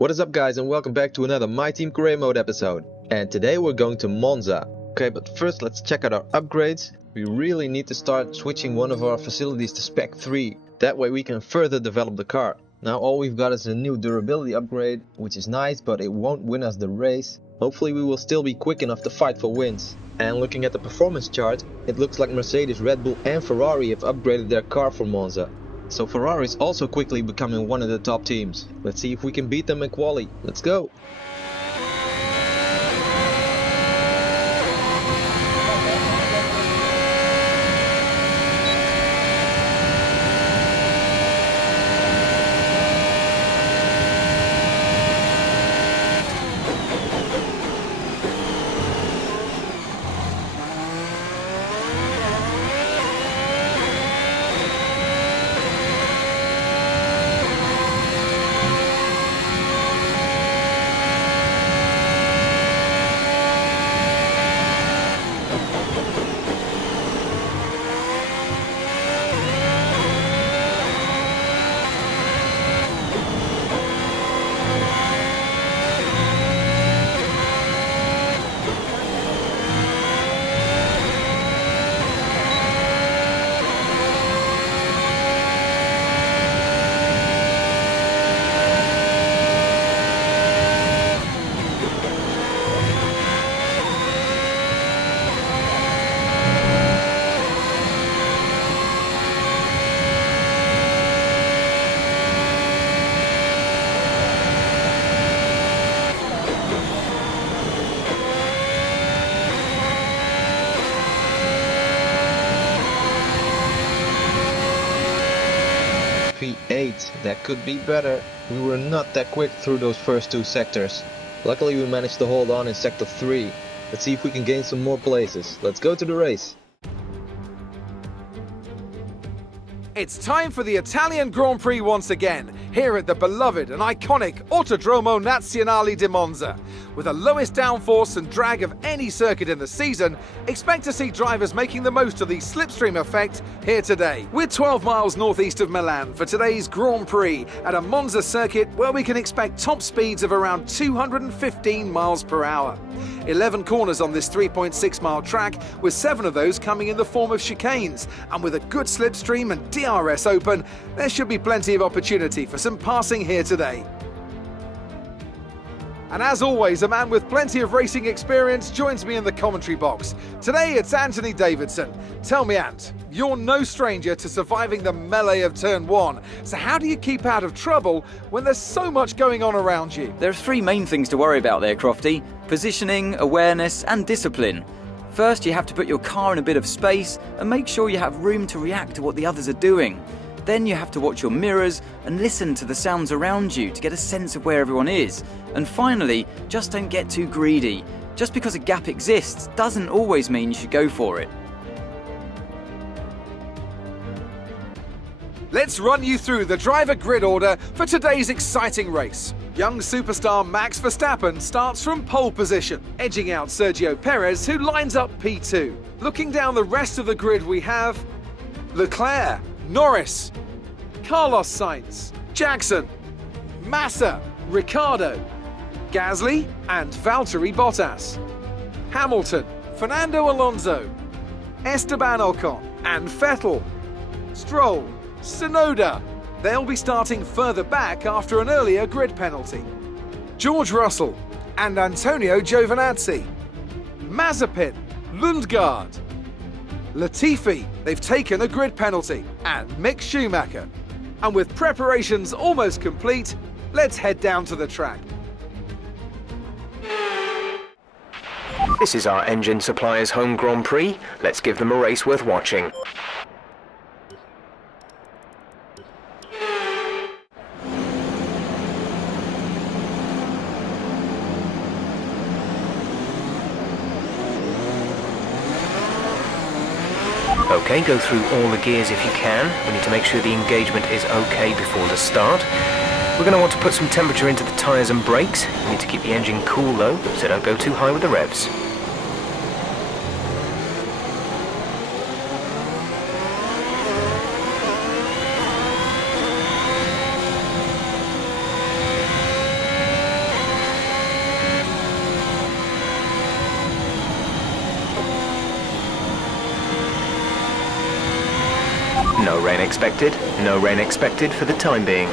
What is up guys, and welcome back to another My Team Career Mode episode. And today we're going to Monza. Okay, but first let's check out our upgrades. We really need to start switching one of our facilities to Spec 3. That way we can further develop the car. Now all we've got is a new durability upgrade, which is nice, but it won't win us the race. Hopefully we will still be quick enough to fight for wins. And looking at the performance chart, it looks like Mercedes, Red Bull and Ferrari have upgraded their car for Monza. So Ferrari is also quickly becoming one of the top teams. Let's see if we can beat them in quali. Let's go! P8, that could be better. We were not that quick through those first two sectors. Luckily we managed to hold on in sector 3. Let's see if we can gain some more places. Let's go to the race. It's time for the Italian Grand Prix once again, here at the beloved and iconic Autodromo Nazionale di Monza. With the lowest downforce and drag of any circuit in the season, expect to see drivers making the most of the slipstream effect here today. We're 12 miles northeast of Milan for today's Grand Prix at a Monza circuit where we can expect top speeds of around 215 miles per hour. 11 corners on this 3.6 mile track, with 7 of those coming in the form of chicanes, and with a good slipstream and DRS open, there should be plenty of opportunity for some passing here today. And as always, a man with plenty of racing experience joins me in the commentary box. Today it's Anthony Davidson. Tell me, Ant, you're no stranger to surviving the melee of turn 1, so how do you keep out of trouble when there's so much going on around you? There are 3 main things to worry about there, Crofty: positioning, awareness and discipline. First, you have to put your car in a bit of space and make sure you have room to react to what the others are doing. Then you have to watch your mirrors and listen to the sounds around you to get a sense of where everyone is. And finally, just don't get too greedy. Just because a gap exists doesn't always mean you should go for it. Let's run you through the driver grid order for today's exciting race. Young superstar Max Verstappen starts from pole position, edging out Sergio Perez, who lines up P2. Looking down the rest of the grid, we have Leclerc, Norris, Carlos Sainz, Jackson, Massa, Ricciardo, Gasly and Valtteri Bottas, Hamilton, Fernando Alonso, Esteban Ocon and Vettel, Stroll, Tsunoda. They'll be starting further back after an earlier grid penalty. George Russell and Antonio Giovinazzi, Mazepin, Lundgaard, Latifi, they've taken a grid penalty, and Mick Schumacher. And with preparations almost complete, let's head down to the track. This is our engine supplier's home Grand Prix. Let's give them a race worth watching. Okay, go through all the gears if you can. We need to make sure the engagement is okay before the start. We're going to want to put some temperature into the tyres and brakes. We need to keep the engine cool though, so don't go too high with the revs. No rain expected. No rain expected for the time being.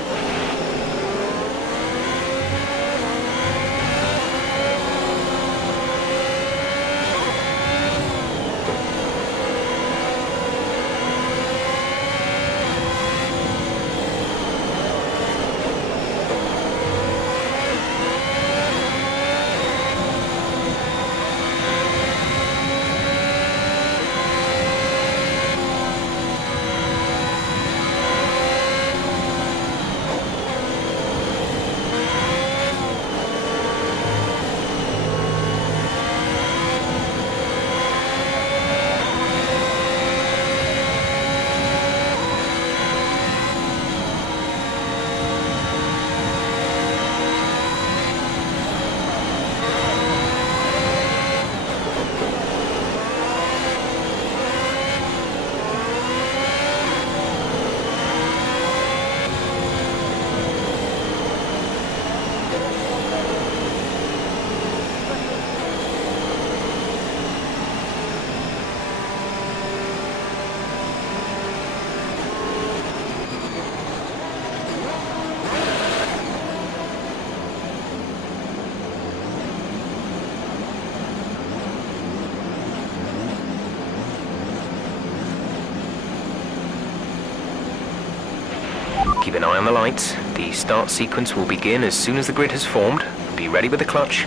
Keep an eye on the lights. The start sequence will begin as soon as the grid has formed. Be ready with the clutch.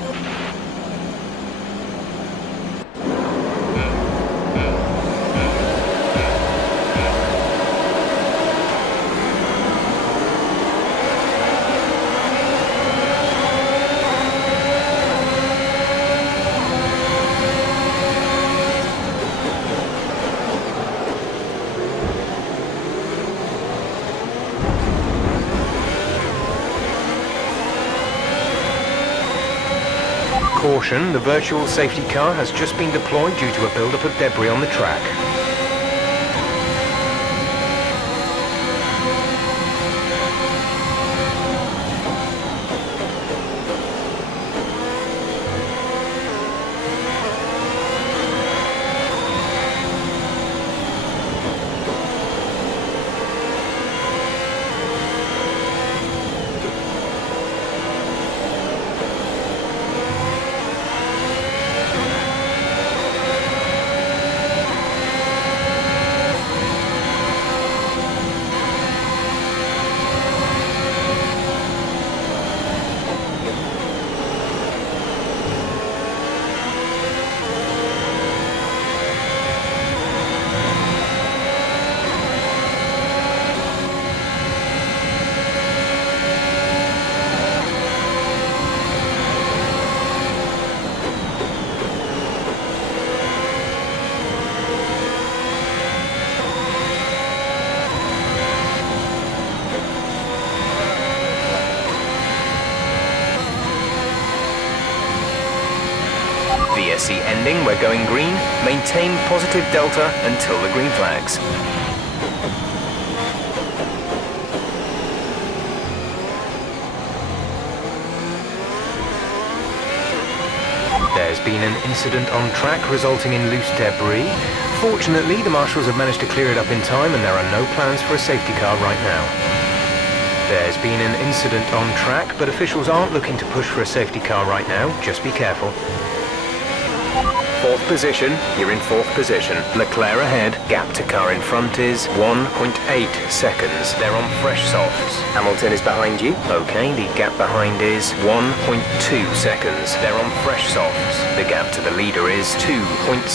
Caution, the virtual safety car has just been deployed due to a build-up of debris on the track. VSC ending, we're going green. Maintain positive delta until the green flags. There's been an incident on track resulting in loose debris. Fortunately, the marshals have managed to clear it up in time and there are no plans for a safety car right now. There's been an incident on track, but officials aren't looking to push for a safety car right now. Just be careful. Fourth position, you're in fourth position. Leclerc ahead, gap to car in front is 1.8 seconds. They're on fresh softs. Hamilton is behind you. Okay, the gap behind is 1.2 seconds. They're on fresh softs. The gap to the leader is 2.6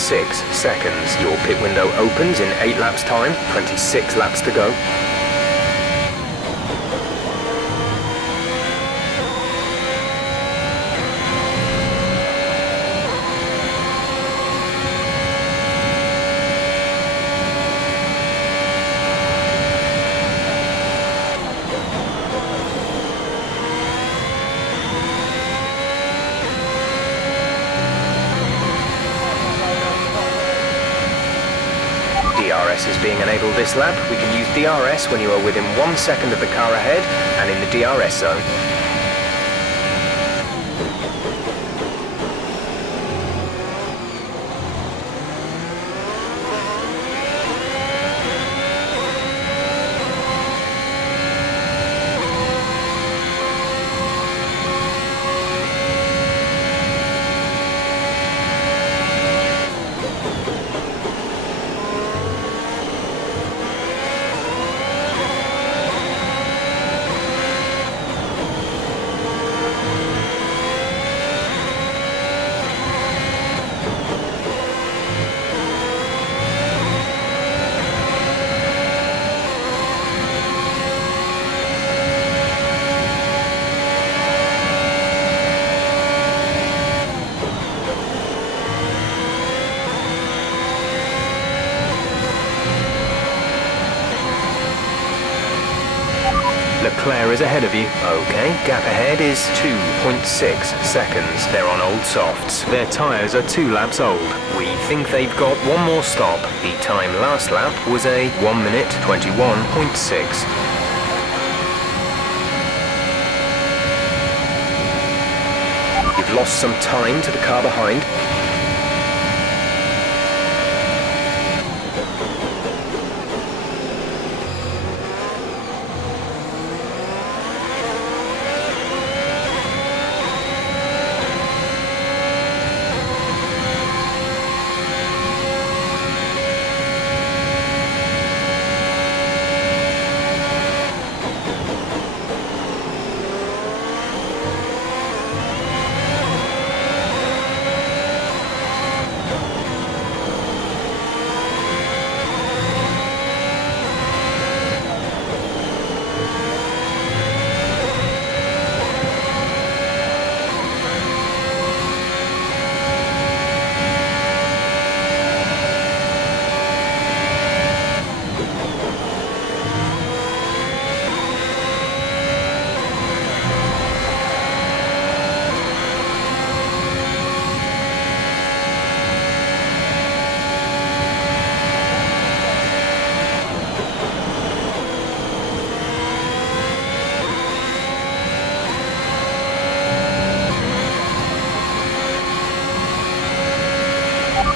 seconds. Your pit window opens in 8 laps time, 26 laps to go. DRS is being enabled this lap. We can use DRS when you are within 1 second of the car ahead and in the DRS zone. Leclerc is ahead of you. Okay, gap ahead is 2.6 seconds. They're on old softs. Their tyres are 2 laps old. We think they've got one more stop. The time last lap was a 1 minute 21.6. You've lost some time to the car behind.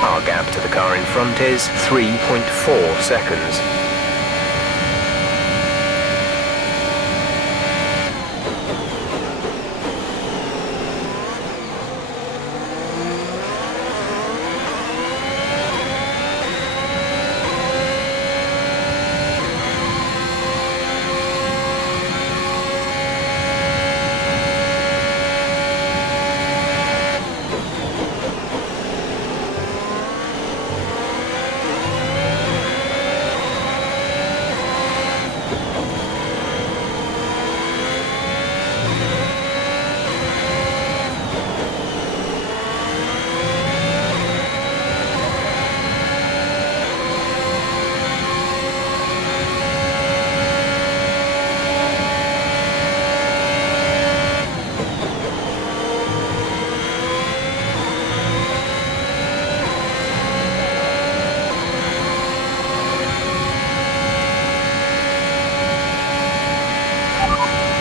Our gap to the car in front is 3.4 seconds.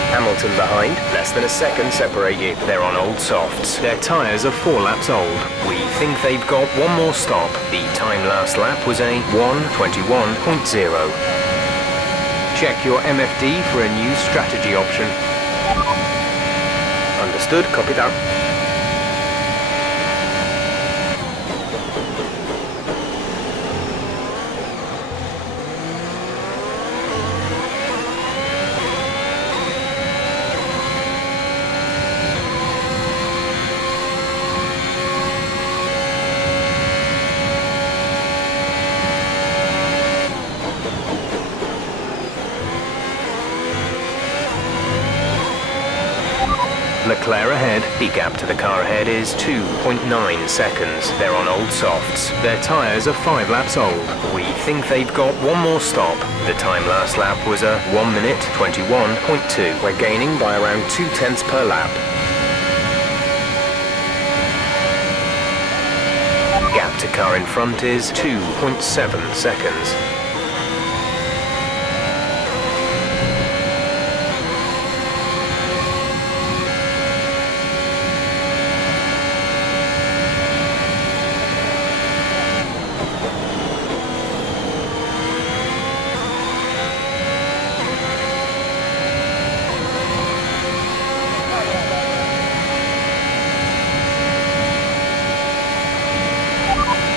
Hamilton behind, less than a second separate you. They're on old softs. Their tyres are 4 laps old. We think they've got one more stop. The time last lap was a 1:21.0. Check your MFD for a new strategy option. Understood, copy that. Leclerc ahead. The gap to the car ahead is 2.9 seconds. They're on old softs. Their tyres are 5 laps old. We think they've got one more stop. The time last lap was a 1 minute 21.2. We're gaining by around 0.2 per lap. Gap to car in front is 2.7 seconds.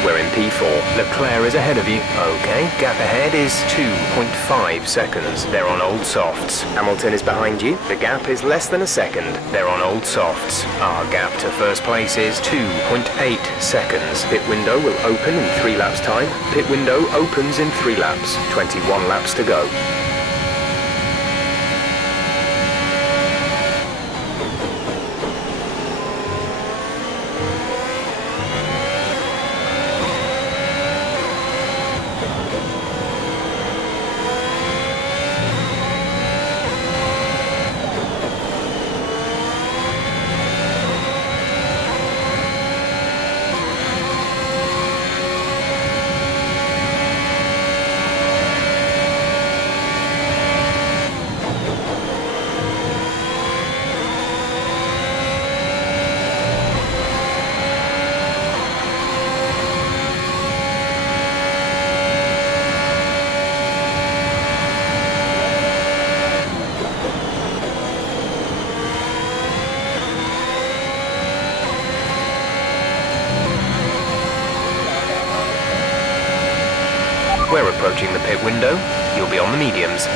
We're in P4. Leclerc is ahead of you. Okay, gap ahead is 2.5 seconds. They're on old softs. Hamilton is behind you. The gap is less than a second. They're on old softs. Our gap to first place is 2.8 seconds. Pit window will open in 3 laps time. Pit window opens in 3 laps. 21 laps to go. We're approaching the pit window. You'll be on the mediums.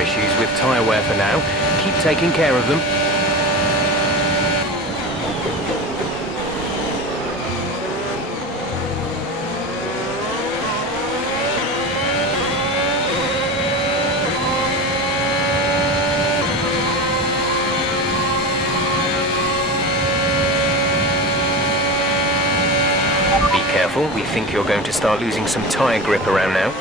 Issues with tyre wear for now. Keep taking care of them. Be careful, we think you're going to start losing some tyre grip around now.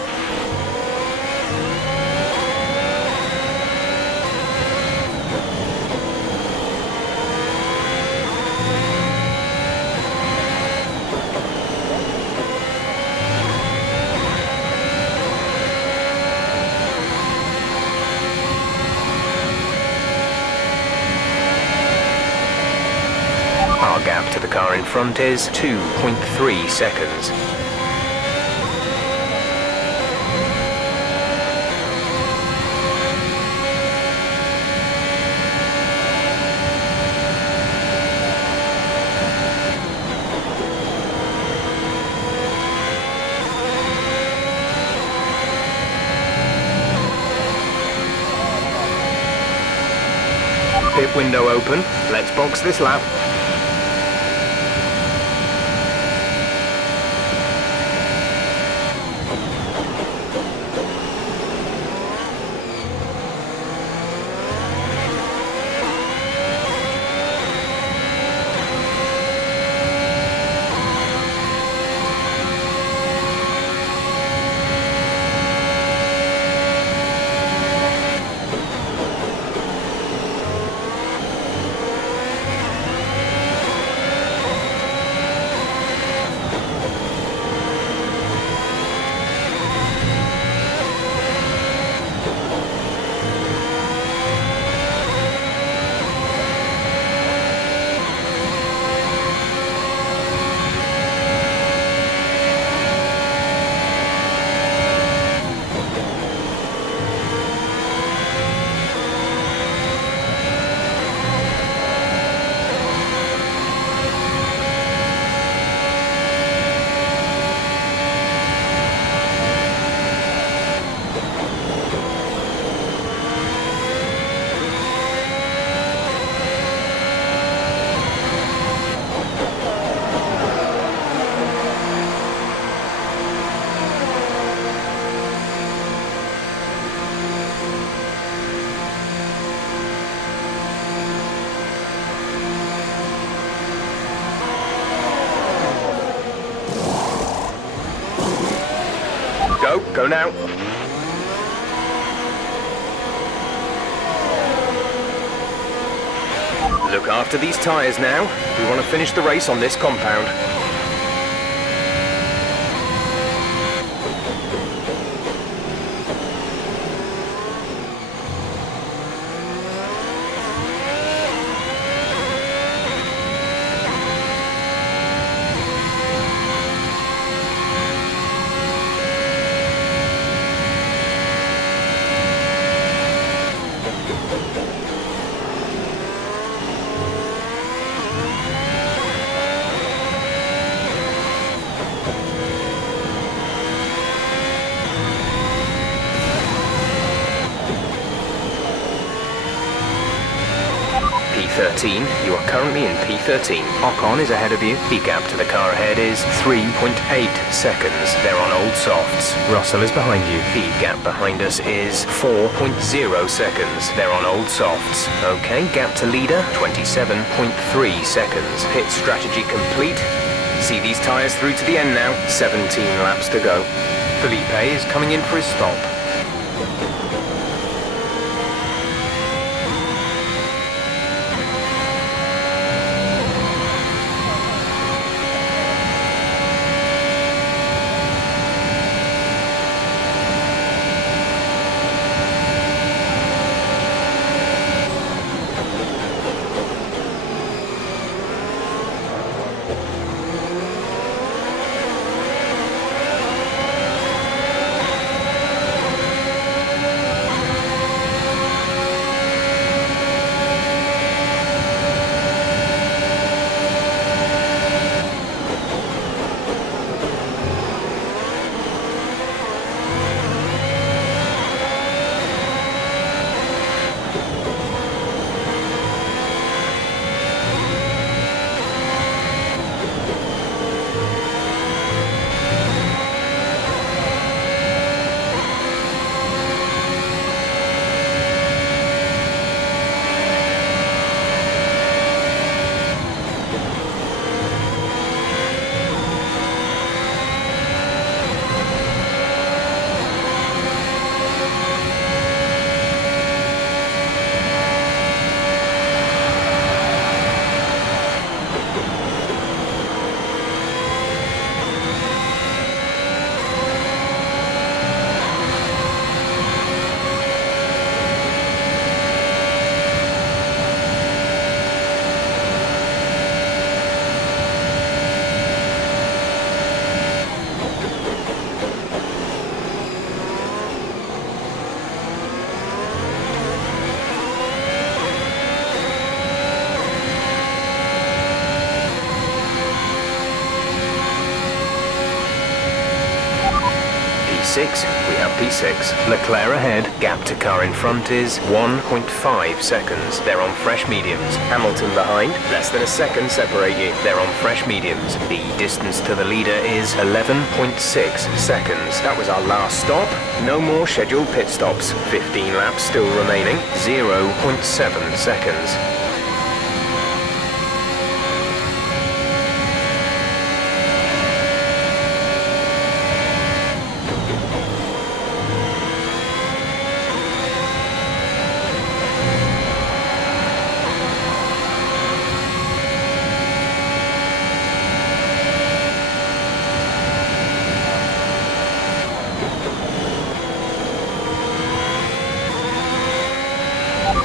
Our gap to the car in front is 2.3 seconds. Pit window open. Let's box this lap. Go now. Look after these tyres now. We want to finish the race on this compound. 13. You are currently in P13. Ocon is ahead of you. The gap to the car ahead is 3.8 seconds. They're on old softs. Russell is behind you. The gap behind us is 4.0 seconds. They're on old softs. Okay, gap to leader, 27.3 seconds. Pit strategy complete. See these tyres through to the end now. 17 laps to go. Felipe is coming in for his stop. We have P6. Leclerc ahead. Gap to car in front is 1.5 seconds. They're on fresh mediums. Hamilton behind. Less than a second separate you. They're on fresh mediums. The distance to the leader is 11.6 seconds. That was our last stop. No more scheduled pit stops. 15 laps still remaining. 0.7 seconds.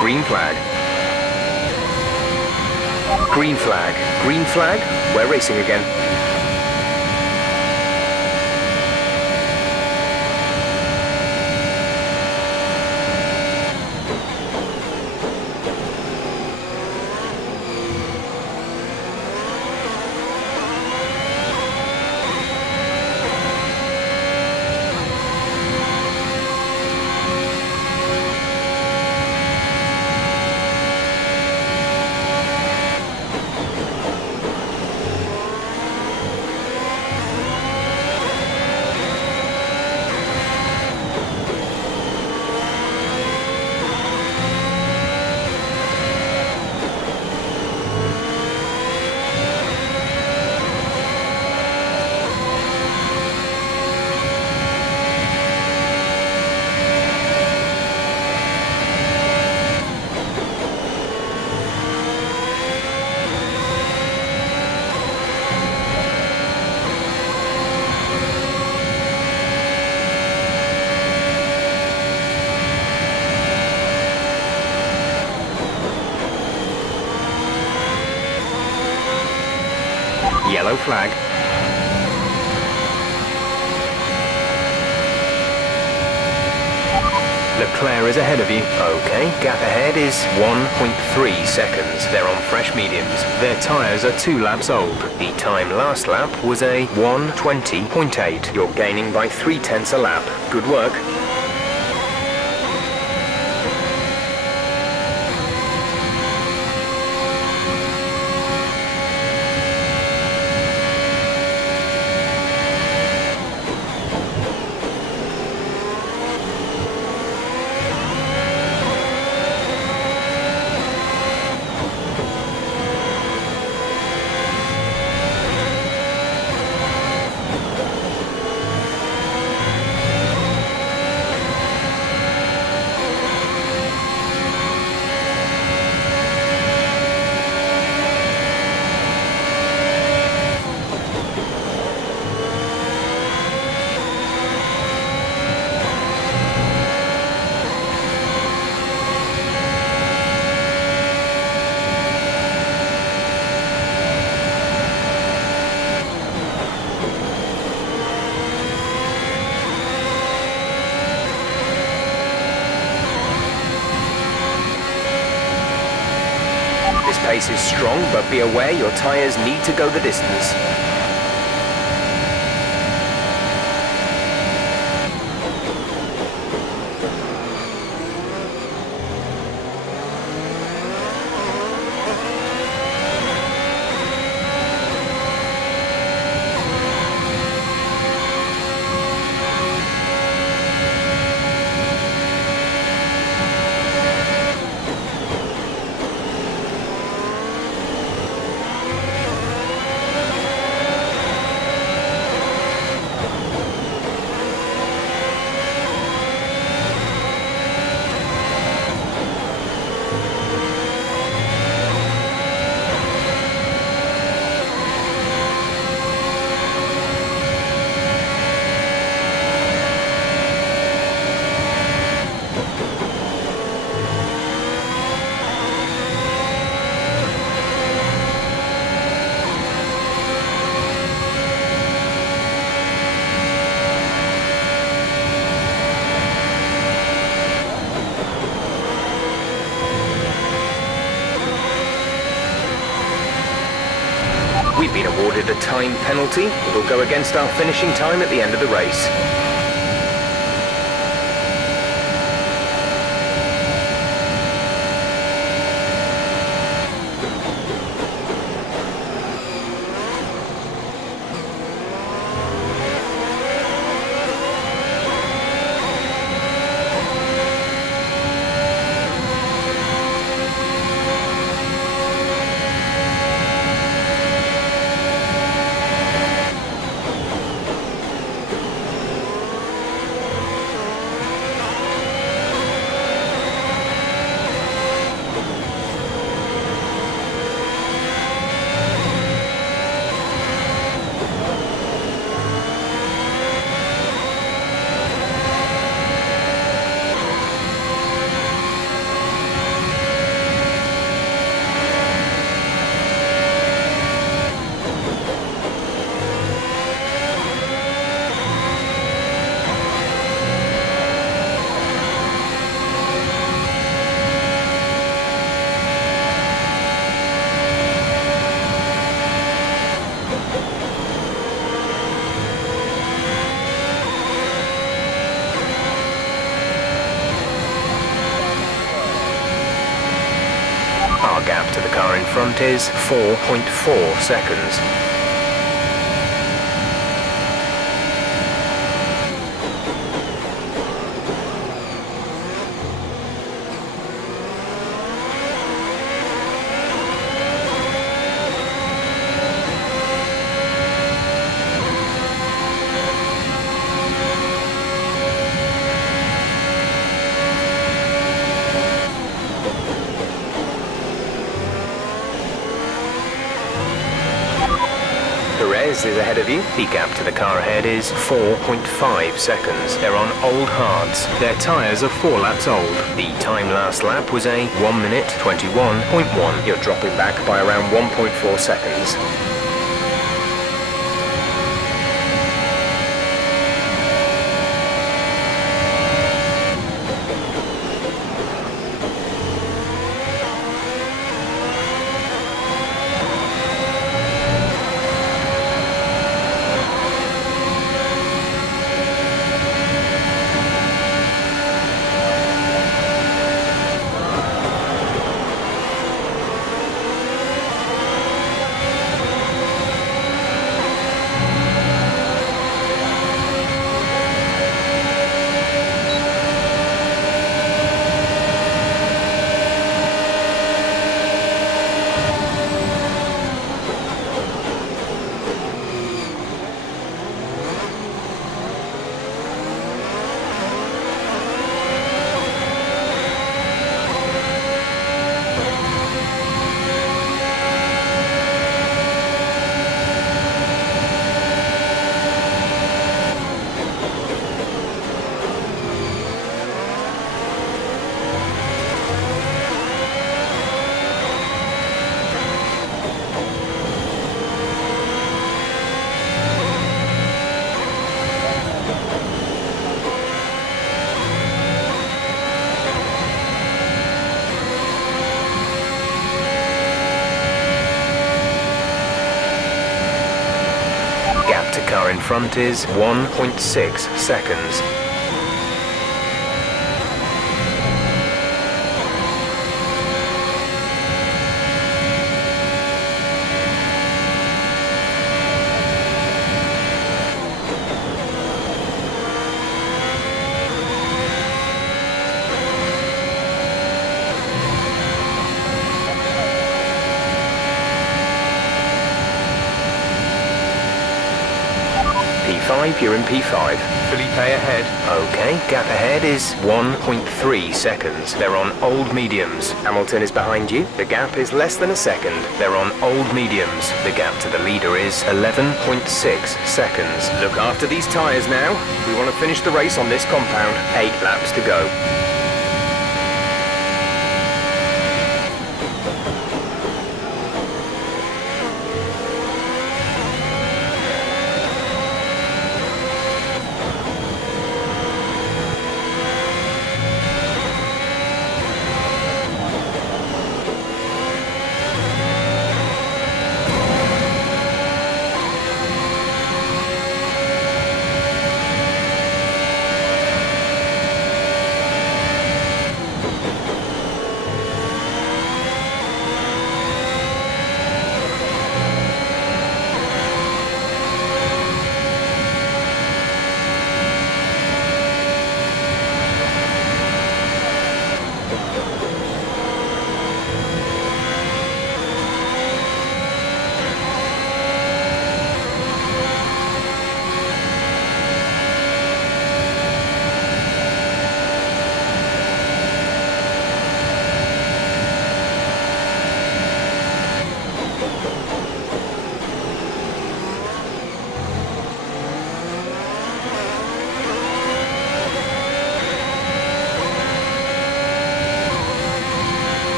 Green flag. Green flag. Green flag. We're racing again. Yellow flag. Leclerc is ahead of you. Okay, gap ahead is 1.3 seconds. They're on fresh mediums. Their tyres are 2 laps old. The time last lap was a 1:20.8. You're gaining by 0.3 a lap. Good work. pace is strong, but be aware your tyres need to go the distance. We've been awarded a time penalty. It will go against our finishing time at the end of the race. Our gap to the car in front is 4.4 seconds. Perez is ahead of you. The gap to the car ahead is 4.5 seconds. They're on old hards. Their tyres are 4 laps old. The time last lap was a 1 minute 21.1. You're dropping back by around 1.4 seconds. car in front is 1.6 seconds. P5, you're in P5. Felipe ahead. Okay, gap ahead is 1.3 seconds. They're on old mediums. Hamilton is behind you. The gap is less than a second. They're on old mediums. The gap to the leader is 11.6 seconds. Look after these tyres now. We want to finish the race on this compound. 8 laps to go.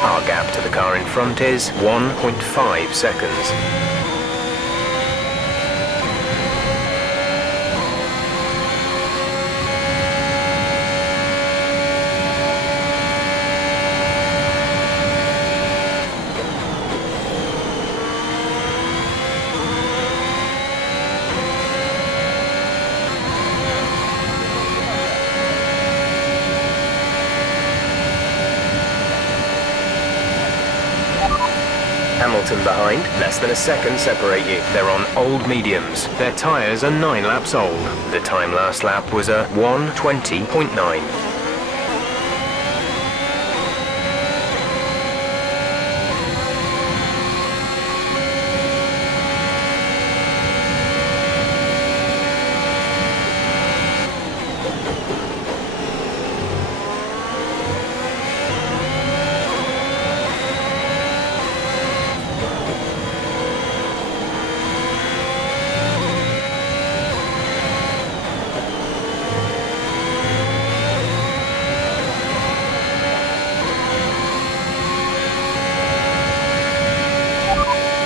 Our gap to the car in front is 1.5 seconds. Hamilton behind, less than a second separate you. They're on old mediums. Their tyres are 9 laps old. The time last lap was a 1:20.9.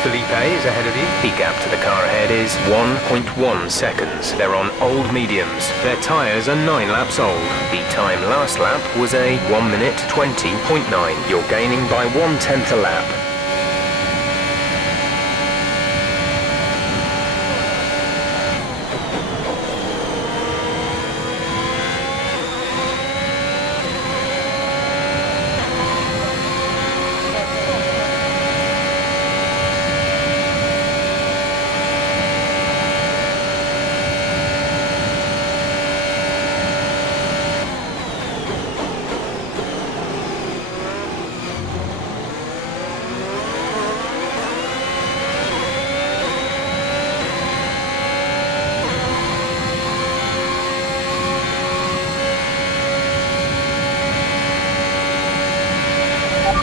Felipe is ahead of you. The gap to the car ahead is 1.1 seconds. They're on old mediums. Their tyres are 9 laps old. The time last lap was a 1:20.9. You're gaining by 1/10 a lap.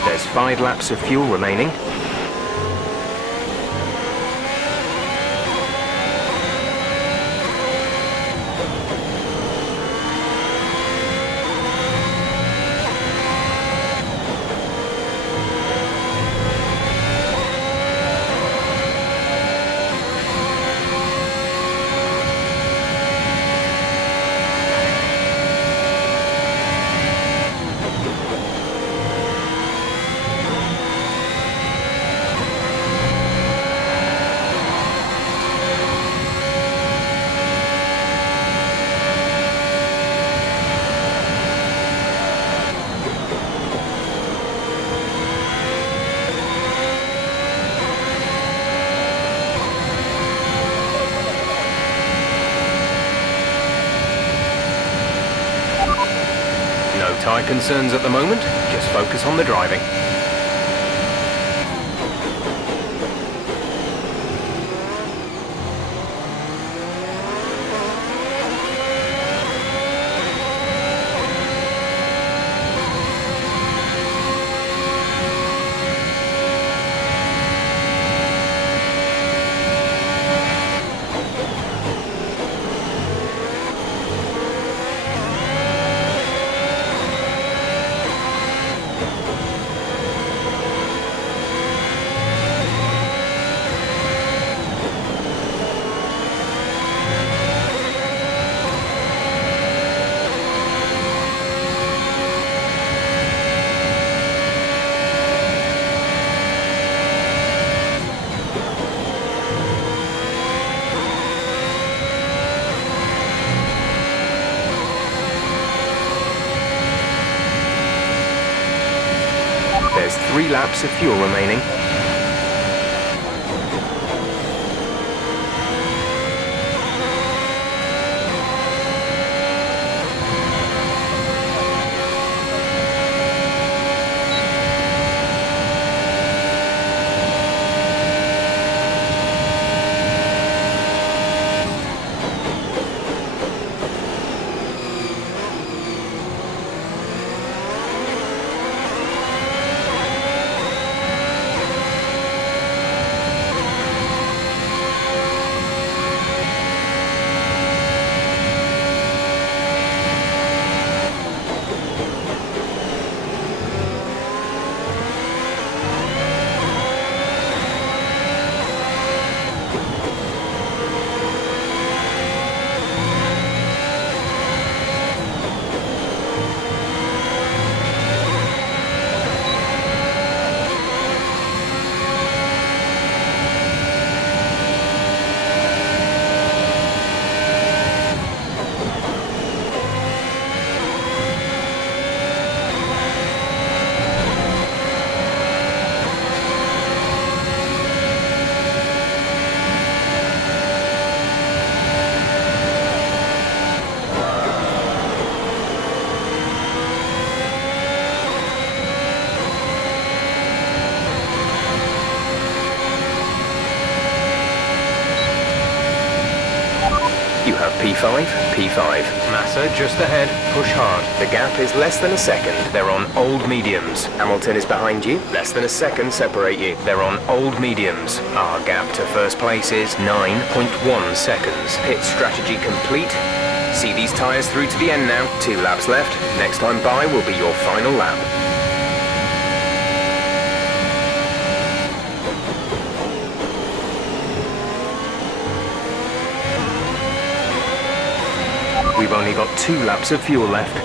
There's 5 laps of fuel remaining. tyre concerns at the moment, just focus on the driving. There's 3 laps of fuel remaining. You have P5, P5. Massa just ahead, push hard. The gap is less than a second. They're on old mediums. Hamilton is behind you. Less than a second separate you. They're on old mediums. Our gap to first place is 9.1 seconds. Pit strategy complete. See these tyres through to the end now. 2 laps left. Next time by will be your final lap. We've only got 2 laps of fuel left.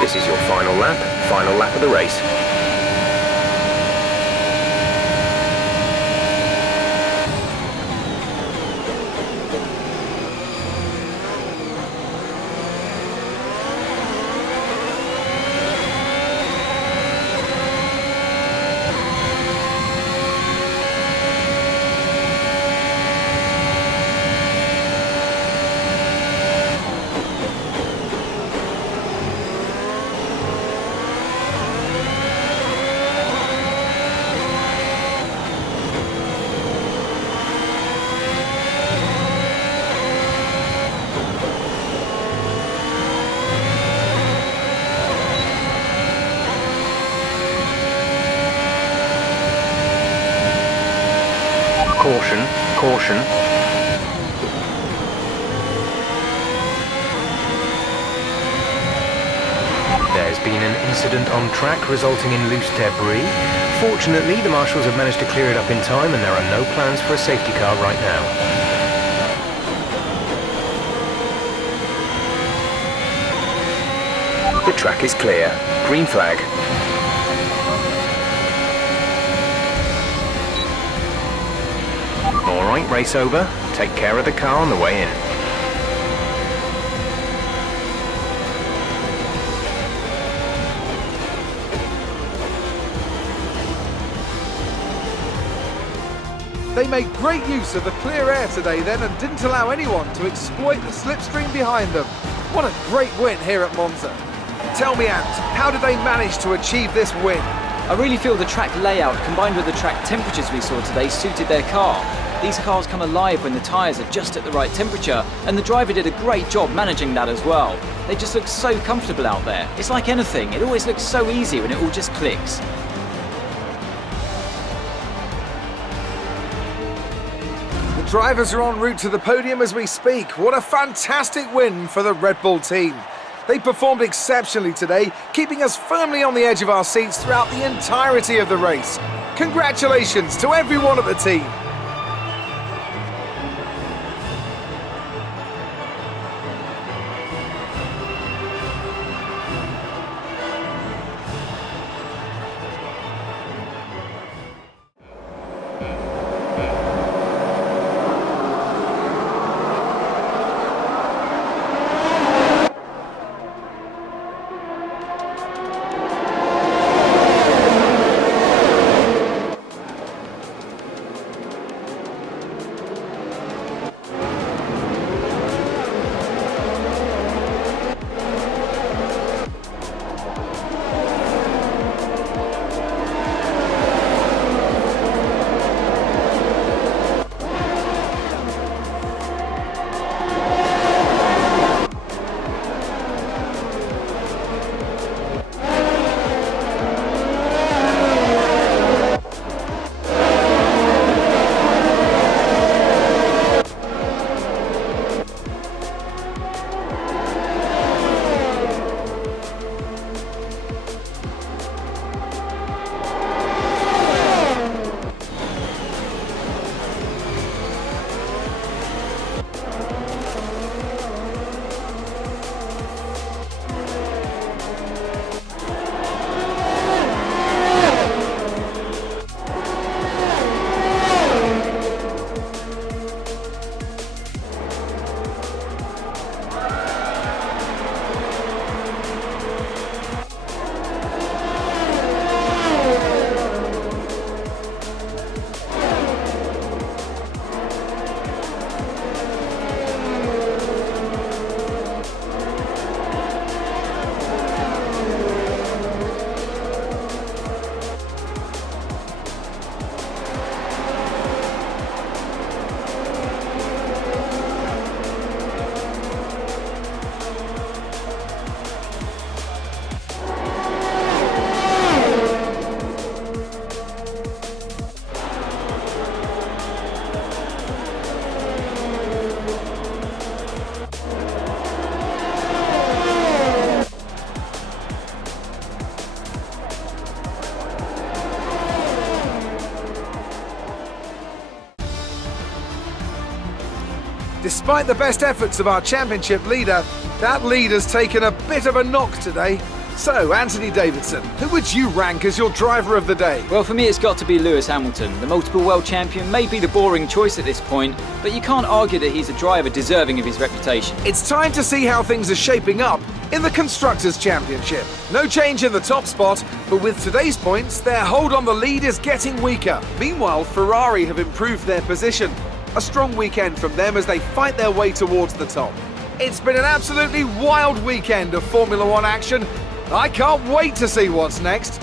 This is your final lap of the race. Caution, caution. There There's been an incident on track resulting in loose debris. Fortunately, the marshals have managed to clear it up in time and there are no plans for a safety car right now. The track is clear. Green flag. Alright, race over. Take care of the car on the way in. They made great use of the clear air today then and didn't allow anyone to exploit the slipstream behind them. What a great win here at Monza. Tell me, Ant, how did they manage to achieve this win? I really feel the track layout combined with the track temperatures we saw today suited their car. These cars come alive when the tyres are just at the right temperature, and the driver did a great job managing that as well. They just look so comfortable out there. It's like anything, it always looks so easy when it all just clicks. The drivers are en route to the podium as we speak. What a fantastic win for the Red Bull team. They performed exceptionally today, keeping us firmly on the edge of our seats throughout the entirety of the race. Congratulations to everyone at the team. Despite the best efforts of our championship leader, that leader's taken a bit of a knock today. So, Anthony Davidson, who would you rank as your driver of the day? Well, for me it's got to be Lewis Hamilton. The multiple world champion may be the boring choice at this point, but you can't argue that he's a driver deserving of his reputation. It's time to see how things are shaping up in the Constructors' Championship. No change in the top spot, but with today's points, their hold on the lead is getting weaker. Meanwhile, Ferrari have improved their position. A strong weekend from them as they fight their way towards the top. It's been an absolutely wild weekend of Formula One action. I can't wait to see what's next.